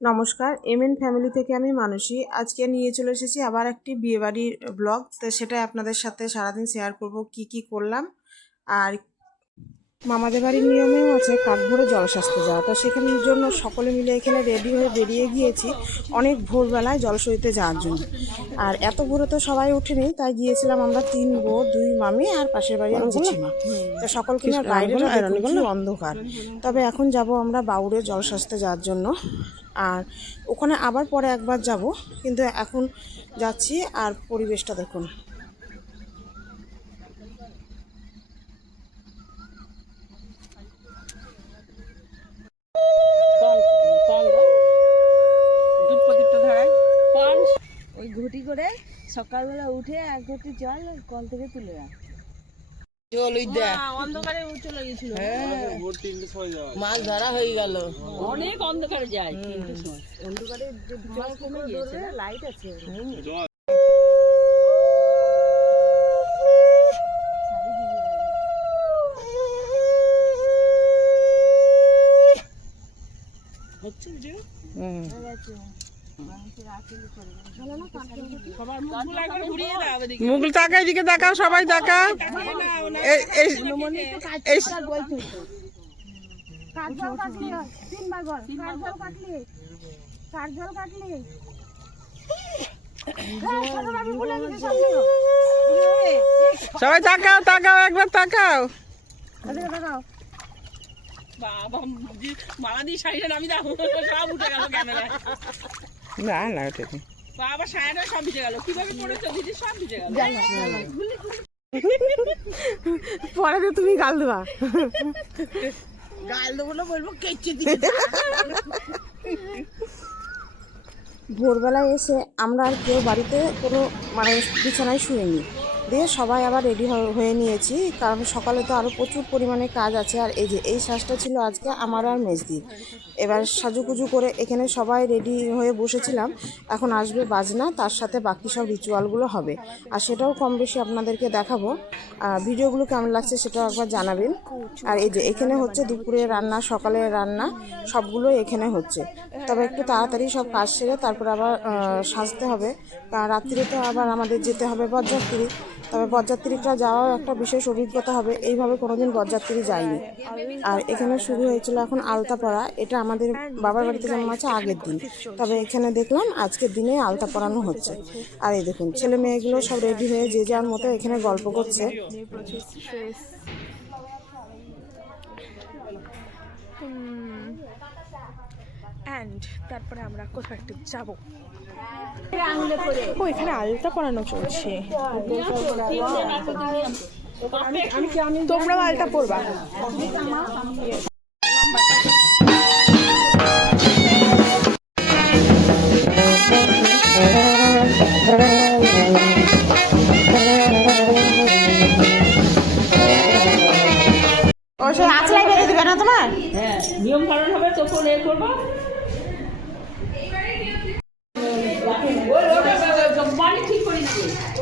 নমস্কার, MN family থেকে আমি মানসী। আজকে নিয়ে চলে এসেছি আবার একটি বিয়েবাড়ির ব্লগ। তো সেটাই আপনাদের সাথে সারাদিন শেয়ার করব কি কি করলাম। আর মামাদের বাড়ির নিয়মেও আছে কাক ভরে জলশাস্তে যাওয়া। তো সেখানের জন্য সকলে মিলে এখানে রেডি হয়ে বেরিয়ে গিয়েছি অনেক ভোরবেলায় জলসইতে যাওয়ার জন্য। আর এত ভোরে তো সবাই ওঠেনি, তাই গিয়েছিলাম আমরা 3 বউ 2 মামি আর পাশের বাড়ি এক জেঠিমা। তো সকলকে নিয়ে বাইরেটা দেখুন কি অন্ধকার। তবে এখন যাব আমরা বাউড়ে জলশাস্তে যাওয়ার জন্য। আর ওখানে আবার পরে একবার যাব, কিন্তু এখন যাচ্ছি। আর পরিবেশটা দেখুন, ওই ঘটি করে সকালবেলা উঠে এক ঘটি জল কল থেকে তুলে রাখতো। অন্ধকারে চলে গেছিল, মাছ ধরা হয়ে গেল। অনেক অন্ধকারে যায়, অন্ধকারে কমে গিয়েছে, লাইট আছে। মুখ তাকাই, দিকে তাকাও, সবাই তাকাও। সবাই তাকাও, তাকাও, একবার তাকাও। বাবা মালা দিয়ে শাড়িটা নামি দাও, সব উঠে গেল ক্যামেরায়। না না ওঠেনি বাবা শাড়িটা সব ভিজে গেল, কিভাবে পড়েছো দিদি, সব ভিজে গেল। পরে তো তুমি গাল দেবা। গাল দেবো না, বলবো কেচে দিয়ে। ভোরবেলায় এসে আমরা আর কেউ বাড়িতে কোনো বিছানায় শুইনি, দিয়ে সবাই আবার রেডি হয়ে নিয়েছি, কারণ সকালে তো আরও প্রচুর পরিমাণে কাজ আছে। আর এই যে এই শ্বাসটা ছিল আজকে আমার আর মেজদির। এবার সাজুগুজু করে এখানে সবাই রেডি হয়ে বসেছিলাম। এখন আসবে বাজনা, তার সাথে বাকি সব রিচুয়ালগুলো হবে, আর সেটাও কম বেশি আপনাদেরকে দেখাবো। ভিডিওগুলো কেমন লাগছে সেটাও একবার জানাবেন। আর এই যে এখানে হচ্ছে দুপুরে রান্না, সকালের রান্না সবগুলো এখানে হচ্ছে। তবে একটু তাড়াতাড়ি সব কাজ সেরে তারপর আবার সাজতে হবে, কারণ রাত্রিরে তো আবার আমাদের যেতে হবে বরযাত্রী। তবে বরযাত্রীটা যাওয়াও একটা বিশেষ অভিজ্ঞতা হবে, এইভাবে কোনোদিন বরযাত্রী যায়নি। আর এখানে শুরু হয়েছিল এখন আলতা পরা। এটা আমাদের বাবার বাড়িতে যেমন আছে আগের দিন, তবে এখানে দেখলাম আজকের দিনে আলতা পরানো হচ্ছে। আর এই দেখুন ছেলে মেয়েগুলো সব রেডি হয়ে যে যার মতো এখানে গল্প করছে। অ্যান্ড তারপরে আমরা কোথাও একটু যাবো। ও এখানে আলতা পরানো চলছে, তোমরাও আলতা পরবা। আঁচলাই বেঁধে দিবে না তোমার? হ্যাঁ, নিয়ম কারণ হবে, তখন এ করবো।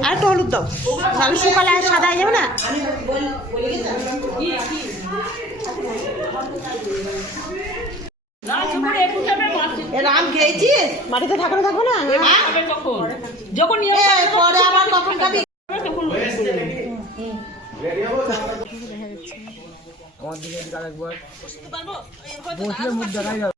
আর একটু হলুদ দাও, তাহলে শুকালে আর সাদা হয়ে যাবে না। রাম খেয়েছিস, মাটিতে থাকলে থাকবো না। যখন পরে আবার কখন খাবি। আমার দিকে একবার বসলে মুখ দেখাই যাবে।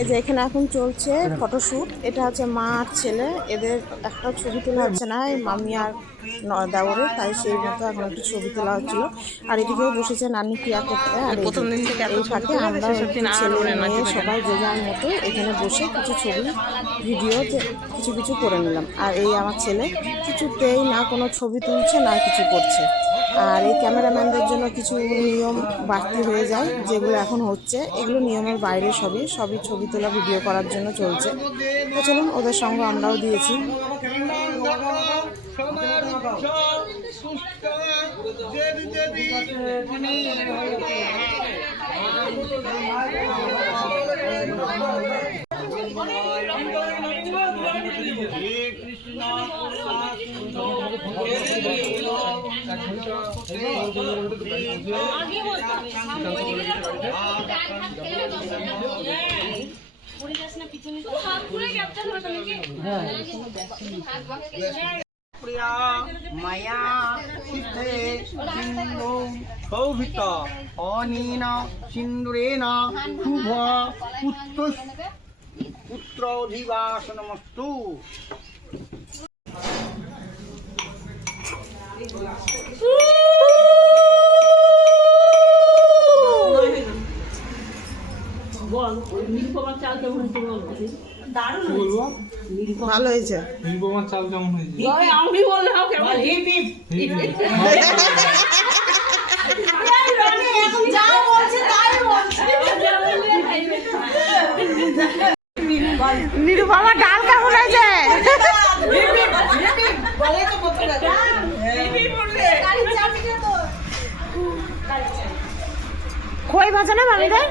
এই যে এখানে এখন চলছে ফটোশ্যুট। এটা হচ্ছে মা আর ছেলে, এদের একটা ছবি তোলা হচ্ছে না, এই মামি আর দেওরে, তাই সেই মতো এখন একটু ছবি তোলা হচ্ছিল। আর এদিকেও বসেছে নানি ক্রিয়া করতে। আর এই ফাঁকে আমরা ছেলে মেয়ে সবাই যে যার মতো এখানে বসে কিছু ছবি ভিডিও কিছু কিছু করে নিলাম। আর এই আমার ছেলে কিছুতেই না কোনো ছবি তুলছে না কিছু করছে। আর এই ক্যামেরাম্যানদের জন্য কিছু নিয়ম বাড়তি হয়ে যায়, যেগুলো এখন হচ্ছে এগুলো নিয়মের বাইরে, সবই ছবি তোলা ভিডিও করার জন্য চলছে। তো চলুন ওদের সঙ্গে আমরাও দিয়েছি। মায়া সিদ্ধে সিন্ধু শোভিত অনিন সিন্দুরেণ শুভ পুত্রধিবাসনমস্তু। ভালো হয়েছে। নীলপমার চাল কেমন হয়েছে? আমি বললাম নিরুপমা ডাল কেমন হয়েছে? খই ভাজা না মামিদের?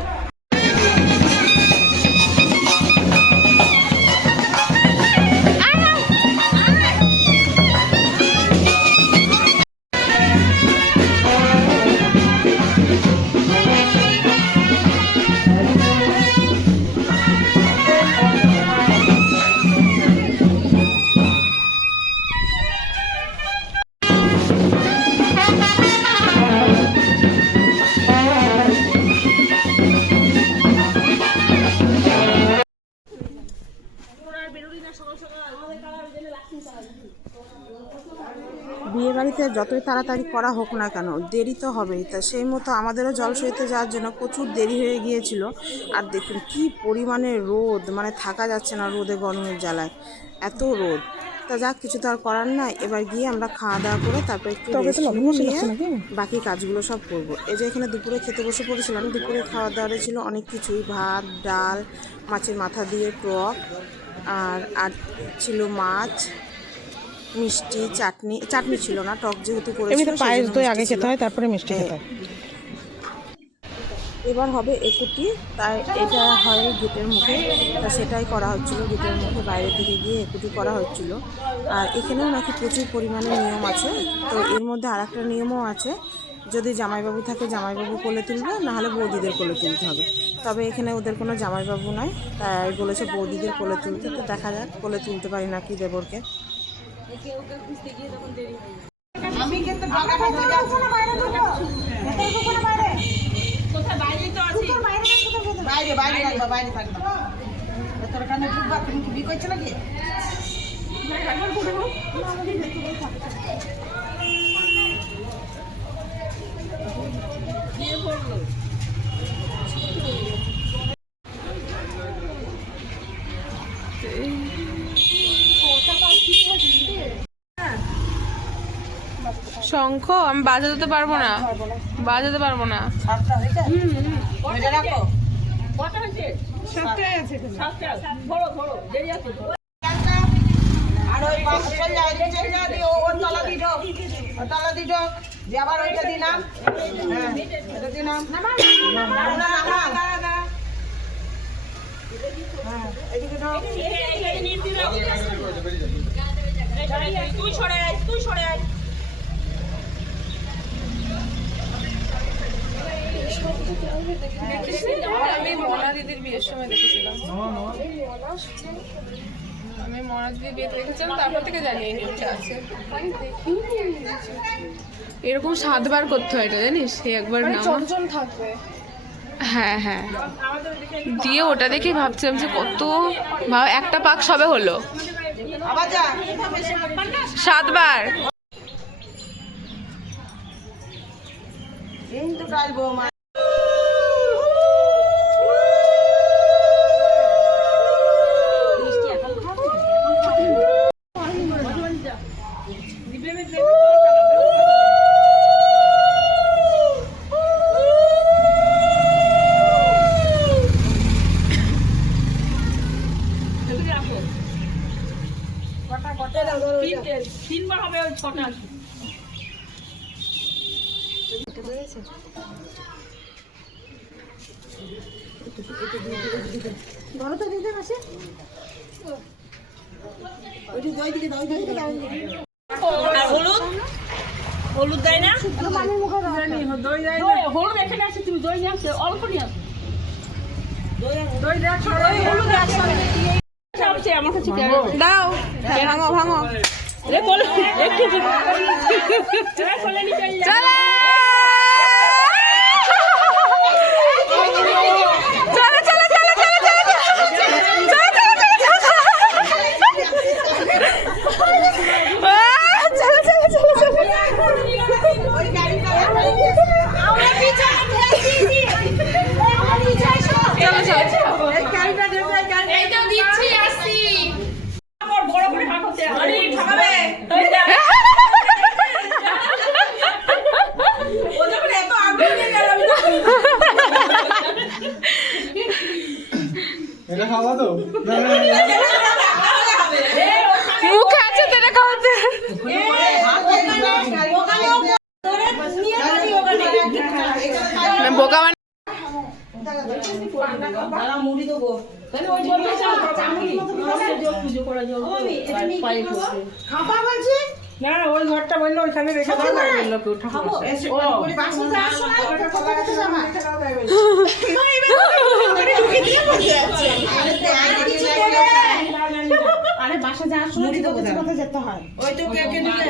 বিয়ে বাড়িতে যতই তাড়াতাড়ি করা হোক না কেন, দেরি তো হবেই। তা সেই মতো আমাদেরও জল সইতে যাওয়ার জন্য প্রচুর দেরি হয়ে গিয়েছিল। আর দেখুন কি পরিমাণে রোদ, মানে থাকা যাচ্ছে না রোদে, গরমের জ্বালায় এত রোদ। তা যাক, কিছু তো আর করার নাই। এবার গিয়ে আমরা খাওয়া দাওয়া করে তারপর একটু নিয়ে বাকি কাজগুলো সব করবো। এই যে এখানে দুপুরে খেতে বসে পড়েছিলাম। দুপুরে খাওয়া দাওয়া ছিল অনেক কিছুই, ভাত, ডাল, মাছের মাথা দিয়ে টক, আর ছিল মাছ, মিষ্টি, চাটনি ছিল না, টক যেহেতু করেছিল। পায়েস দই আগে খেতে হয়, তারপরে মিষ্টি খেতে হয়। এবার হবে একুটি, তাই এটা হয় গেটের মুখে, তা সেটাই করা হচ্ছিল। গেটের মুখে বাইরের দিকে গিয়ে একুটি করা হচ্ছিল। আর এখানেও নাকি প্রচুর পরিমাণে নিয়ম আছে। তো এর মধ্যে আর একটা নিয়মও আছে, যদি জামাইবাবু থাকে জামাইবাবু কোলে তুলবে, নাহলে বৌদিদের কোলে তুলতে হবে। তবে এখানে ওদের কোনো জামাইবাবু নাই, তাই বলেছে বৌদিদের কোলে তুলতে। তো দেখা যাক কোলে তুলতে পারি নাকি দেবরকে। আমি কিন্তু বাইরে বাইরে থাকবা, বাইরে থাকবা। তোর কানে ঢুকবা, তুমি কি বিয়ে করছো নাকি? শঙ্খ আমি বাজাতে পারবো না, বাজাতে পারবো না। আর ওই তলা দিল আবার ওইটা দিলাম, এটা দিলাম। তুই সরে আয়, তুই সরে আয়। আমি মনা দিদির বিয়ের সময় দেখেছিলাম, আমি মনা দিদির বিয়ে দেখেছিলাম, তারপর থেকে জানি এই নিয়মটা আছে। এরকম 7 বার করতে হয় এটা, জানিস? একবার না, যতজন থাকবে হ্যাঁ হ্যাঁ, দিয়ে ওটা দেখে ভাবছিলাম যে কত একটা পাক সবে হলো 7 বার। কিন্তু কাল বৌমা তিনবার হবে ওই 6টা। আর হলুদ হলুদ দেয় না, হলুদ এখানে আছে, তুমি দই নিয়ে আসো, অল্প নিয়ে আসো। আমার কাছে দাও, ভাঙো ভাঙো, একটু চলো এটা খাওয়া তো মুখে আছে তেরে খাওয়াতে। বোকা মানে মুড়ি দেবো, তাহলে ওই পুজো করা যাবে। না ওই ঘরটা বললো ওইখানে রেখে দাও, বললো কেউ ঠাকুর আরে বাসা যাওয়ার সময় কোথায় যেতে হয়? ওই তো কে কে নিলে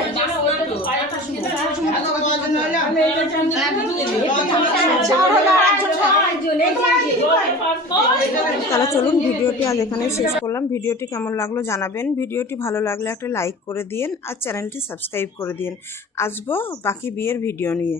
তাহলে চলুন ভিডিওটি আজ এখানে শেষ করলাম। ভিডিওটি কেমন লাগলো জানাবেন। ভিডিওটি ভালো লাগলে একটা লাইক করে দিন আর চ্যানেলটি সাবস্ক্রাইব করে দিন। আসবো বাকি বিয়ের ভিডিও নিয়ে।